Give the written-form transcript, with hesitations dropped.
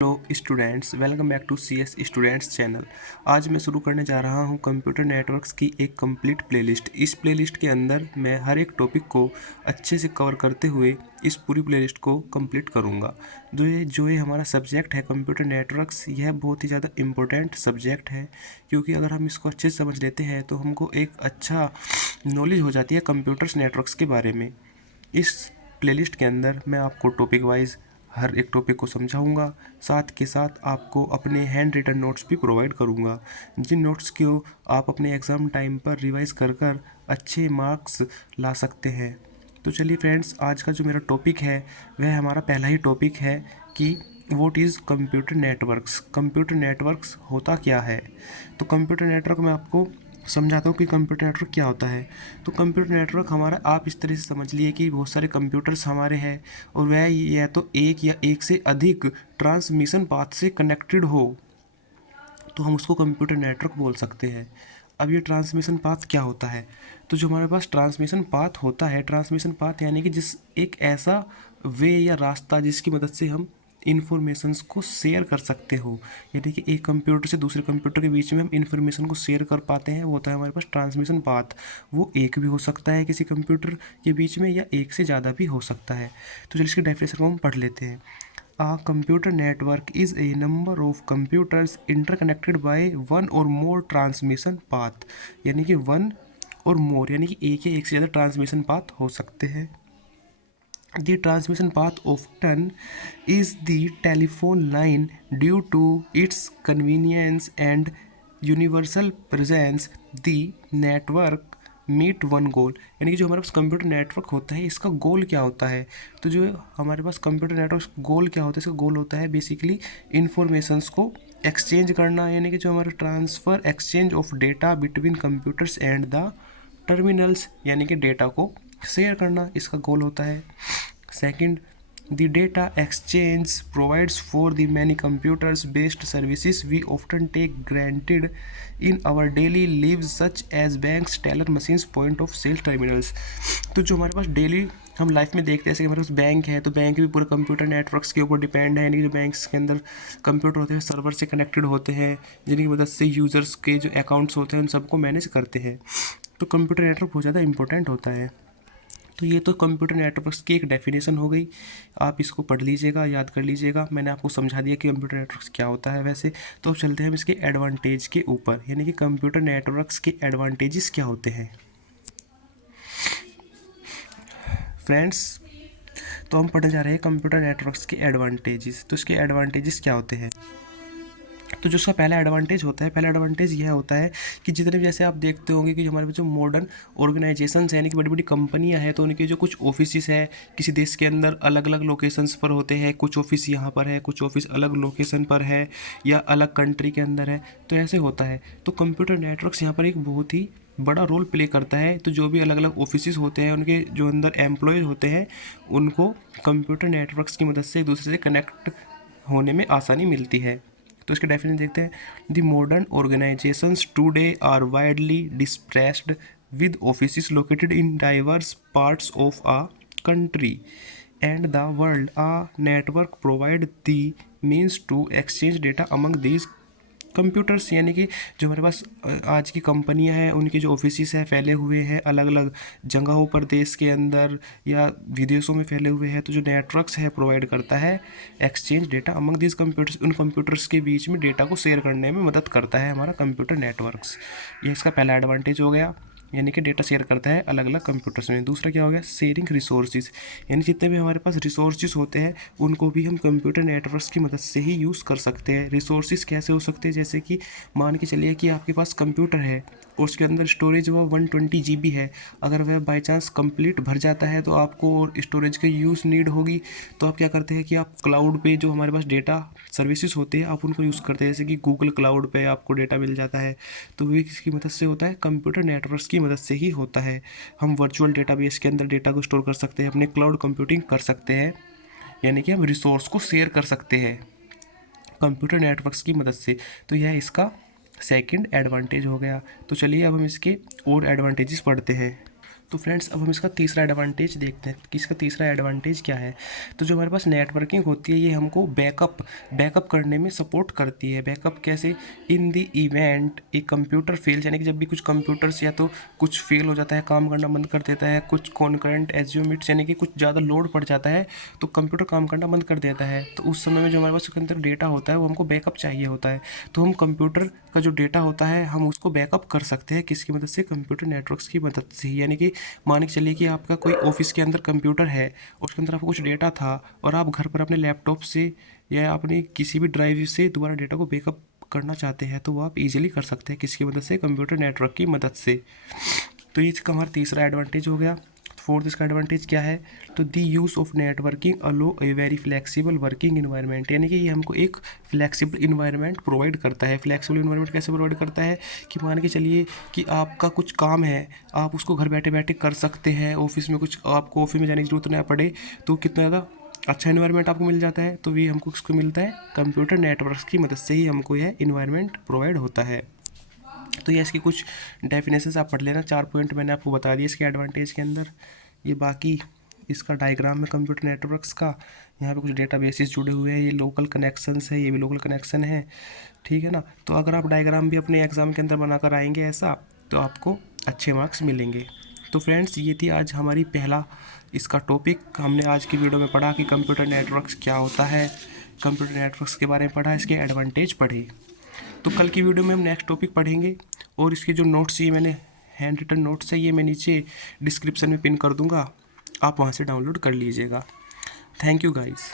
Hello students, welcome back to CS students channel. आज मैं शुरू करने जा रहा हूं कंप्यूटर नेटवर्क्स की एक कंप्लीट प्लेलिस्ट। इस प्लेलिस्ट के अंदर मैं हर एक टॉपिक को अच्छे से कवर करते हुए इस पूरी प्लेलिस्ट को कंप्लीट करूंगा। जो ये हमारा सब्जेक्ट है कंप्यूटर नेटवर्क्स, यह बहुत ही ज़्यादा इम्पोर्टेंट सब्जेक्ट है, क्योंकि अगर हम इसको अच्छे से समझ लेते हैं तो हमको एक अच्छा नॉलेज हो जाती है कंप्यूटर्स नेटवर्क्स के बारे में। इस प्लेलिस्ट के अंदर मैं आपको टॉपिक वाइज हर एक टॉपिक को समझाऊंगा, साथ के साथ आपको अपने हैंड रिटन नोट्स भी प्रोवाइड करूंगा, जिन नोट्स को आप अपने एग्ज़ाम टाइम पर रिवाइज कर कर अच्छे मार्क्स ला सकते हैं। तो चलिए फ्रेंड्स, आज का जो मेरा टॉपिक है वह हमारा पहला ही टॉपिक है कि what is computer networks. Computer networks होता क्या है? तो कंप्यूटर नेटवर्क मैं आपको समझाता हूँ कि कंप्यूटर नेटवर्क क्या होता है। तो कंप्यूटर नेटवर्क हमारा, आप इस तरह से समझ लिए कि बहुत सारे कंप्यूटर्स हमारे हैं और वह या तो एक या एक से अधिक ट्रांसमिशन पाथ से कनेक्टेड हो, तो हम उसको कंप्यूटर नेटवर्क बोल सकते हैं। अब ये ट्रांसमिशन पाथ क्या होता है? तो जो हमारे पास ट्रांसमिशन पाथ होता है, ट्रांसमिशन पाथ यानी कि जिस एक ऐसा वे या रास्ता जिसकी मदद से हम इन्फॉर्मेशंस को शेयर कर सकते हो, यानी कि एक कंप्यूटर से दूसरे कंप्यूटर के बीच में हम इन्फॉर्मेशन को शेयर कर पाते हैं, वो होता है हमारे पास ट्रांसमिशन पाथ। वो एक भी हो सकता है किसी कंप्यूटर के बीच में, या एक से ज़्यादा भी हो सकता है। तो चलिए इसकी डेफिनेशन को हम पढ़ लेते हैं। A computer network is a number of computers interconnected by one or more transmission path। यानी कि वन और मोर यानी कि एक या एक से ज़्यादा ट्रांसमिशन पाथ हो सकते हैं। The transmission path often is the telephone line due to its convenience and universal presence। The network meet one goal, यानी कि जो हमारे पास कंप्यूटर नेटवर्क होता है इसका गोल क्या होता है? तो जो हमारे पास कंप्यूटर नेटवर्क गोल क्या होता है, इसका गोल होता है बेसिकली इन्फॉर्मेशंस को एक्सचेंज करना, यानी कि जो हमारा transfer exchange of data between computers and the terminals, यानी कि डेटा को शेयर करना इसका गोल होता है। Second, the data exchange provides for the many computers based services we often take granted in our daily lives such as banks, teller machines, point of sale terminals। तो जो हमारे पास डेली हम life में देखते हैं, जैसे कि हमारे पास बैंक है तो बैंक भी पूरे कंप्यूटर नेटवर्क्स के ऊपर डिपेंड है, यानी कि जो बैंक्स के अंदर कंप्यूटर होते हैं सर्वर से कनेक्टेड होते हैं, जिनकी मदद से यूज़र्स के जो अकाउंट्स होते हैं उन सबको मैनेज करते हैं। तो कंप्यूटर नेटवर्क बहुत ज़्यादा इंपॉर्टेंट होता है। तो ये तो कंप्यूटर नेटवर्क्स की एक डेफिनेशन हो गई, आप इसको पढ़ लीजिएगा, याद कर लीजिएगा। मैंने आपको समझा दिया कि कंप्यूटर नेटवर्क्स क्या होता है। वैसे तो अब चलते हैं हम इसके एडवांटेज के ऊपर, यानी कि कंप्यूटर नेटवर्क्स के एडवांटेजेस क्या होते हैं फ्रेंड्स। तो हम पढ़ने जा रहे हैं कंप्यूटर नेटवर्क्स के एडवांटेजेस। तो इसके एडवांटेजेस क्या होते हैं? तो जो उसका पहला एडवांटेज होता है, पहला एडवांटेज यह होता है कि जितने भी, जैसे आप देखते होंगे कि जो हमारे जो मॉडर्न ऑर्गेनाइजेशंस हैं, यानी कि बड़ी बड़ी कंपनियां हैं, तो उनके जो कुछ ऑफिस है किसी देश के अंदर अलग अलग लोकेशंस पर होते हैं। कुछ ऑफिस यहाँ पर है, कुछ ऑफिस अलग लोकेशन पर है, या अलग कंट्री के अंदर है, तो ऐसे होता है। तो कंप्यूटर नेटवर्क्स यहाँ पर एक बहुत ही बड़ा रोल प्ले करता है। तो जो भी अलग अलग ऑफिस होते हैं उनके जो अंदर एम्प्लॉय होते हैं, उनको कंप्यूटर नेटवर्क्स की मदद से एक दूसरे से कनेक्ट होने में आसानी मिलती है। तो इसके डेफिनेशन देखते हैं। The modern organisations today are widely dispersed with office located in diverse parts of a country and the world. A network provide the means to exchange data among these computers, यानी कि जो हमारे पास आज की कंपनियां हैं उनके जो ऑफिस हैं फैले हुए हैं अलग अलग जगहों पर देश के अंदर या विदेशों में फैले हुए हैं। तो जो नेटवर्क्स है प्रोवाइड करता है exchange data among this computers, उन कंप्यूटर्स के बीच में डेटा को शेयर करने में मदद करता है हमारा कंप्यूटर नेटवर्क्स। ये इसका पहला एडवांटेज हो गया, यानी कि डेटा शेयर करता है अलग अलग कंप्यूटर्स में। दूसरा क्या हो गया? शेयरिंग रिसोर्सेज, यानी जितने भी हमारे पास रिसोर्सेज होते हैं उनको भी हम कंप्यूटर नेटवर्क्स की मदद से ही यूज़ कर सकते हैं। रिसोर्सेज कैसे हो सकते हैं? जैसे कि मान के चलिए कि आपके पास कंप्यूटर है और उसके अंदर स्टोरेज वह 120 GB है। अगर वह बाई चांस कंप्लीट भर जाता है तो आपको और स्टोरेज की यूज़ नीड होगी, तो आप क्या करते हैं कि आप क्लाउड पे जो हमारे पास डेटा सर्विसेज होते हैं आप उनको यूज़ करते हैं, जैसे कि गूगल क्लाउड पे आपको डेटा मिल जाता है। तो वो किसकी मदद से होता है? कंप्यूटर नेटवर्क्स की मदद से ही होता है। हम वर्चुअल डेटाबेस के अंदर डेटा को स्टोर कर सकते हैं, अपने क्लाउड कंप्यूटिंग कर सकते हैं, यानी कि हम रिसोर्स को शेयर कर सकते हैं कंप्यूटर नेटवर्क्स की मदद से। तो यह इसका सेकंड एडवांटेज हो गया। तो चलिए अब हम इसके और एडवांटेजेस पढ़ते हैं। तो फ्रेंड्स अब हम इसका तीसरा एडवांटेज देखते हैं कि इसका तीसरा एडवांटेज क्या है। तो जो हमारे पास नेटवर्किंग होती है ये हमको बैकअप करने में सपोर्ट करती है। बैकअप कैसे? इन द इवेंट एक कंप्यूटर फेल, यानी कि जब भी कुछ कंप्यूटर्स या तो कुछ फेल हो जाता है, काम करना बंद कर देता है, कुछ कॉन्करेंट एज्यूमिट्स यानी कि कुछ ज़्यादा लोड पड़ जाता है तो कंप्यूटर काम करना बंद कर देता है। तो उस समय में जो हमारे पास उसके अंदर डेटा होता है वो हमको बैकअप चाहिए होता है। तो हम कंप्यूटर का जो डेटा होता है हम उसको बैकअप कर सकते हैं किसकी मदद से? कंप्यूटर नेटवर्क्स की मदद से। यानी कि मान के चलिए कि आपका कोई ऑफिस के अंदर कंप्यूटर है, उसके अंदर आपको कुछ डेटा था और आप घर पर अपने लैपटॉप से या अपनी किसी भी ड्राइव से दोबारा डेटा को बैकअप करना चाहते हैं तो वो आप इजीली कर सकते हैं किसकी मदद से? कंप्यूटर नेटवर्क की मदद से। तो ये इसका हमारा तीसरा एडवांटेज हो गया। फोर्थ इसका एडवांटेज क्या है? तो the use of networking allow a very flexible working environment, यानी कि ये हमको एक फ्लेक्सिबल इन्वायरमेंट प्रोवाइड करता है। फ्लेक्सिबल इन्वायरमेंट कैसे प्रोवाइड करता है कि मान के चलिए कि आपका कुछ काम है, आप उसको घर बैठे बैठे कर सकते हैं। ऑफिस में कुछ आपको ऑफिस में जाने की जरूरत ना पड़े तो कितना ज़्यादा अच्छा इन्वायरमेंट आपको मिल जाता है। तो ये हमको किसको मिलता है? कंप्यूटर नेटवर्क्स की मदद से ही हमको यह इन्वायरमेंट प्रोवाइड होता है। तो ये इसकी कुछ डेफिनेशंस आप पढ़ लेना, 4 पॉइंट मैंने आपको बता दिए इसके एडवांटेज के अंदर। ये बाकी इसका डायग्राम है कंप्यूटर नेटवर्क्स का, यहाँ पे कुछ डेटाबेसेस जुड़े हुए हैं, ये लोकल कनेक्शंस है, ये भी लोकल कनेक्शन है, ठीक है ना। तो अगर आप डायग्राम भी अपने एग्ज़ाम के अंदर बनाकर आएंगे ऐसा तो आपको अच्छे मार्क्स मिलेंगे। तो फ्रेंड्स ये थी आज हमारी पहला इसका टॉपिक। हमने आज की वीडियो में पढ़ा कि कंप्यूटर नेटवर्क्स क्या होता है, कंप्यूटर नेटवर्क्स के बारे में पढ़ा, इसके एडवांटेज पढ़े। तो कल की वीडियो में हम नेक्स्ट टॉपिक पढ़ेंगे और इसके जो नोट्स ये मैंने हैंड रिटन नोट्स है ये मैं नीचे डिस्क्रिप्शन में पिन कर दूंगा, आप वहाँ से डाउनलोड कर लीजिएगा। Thank you guys.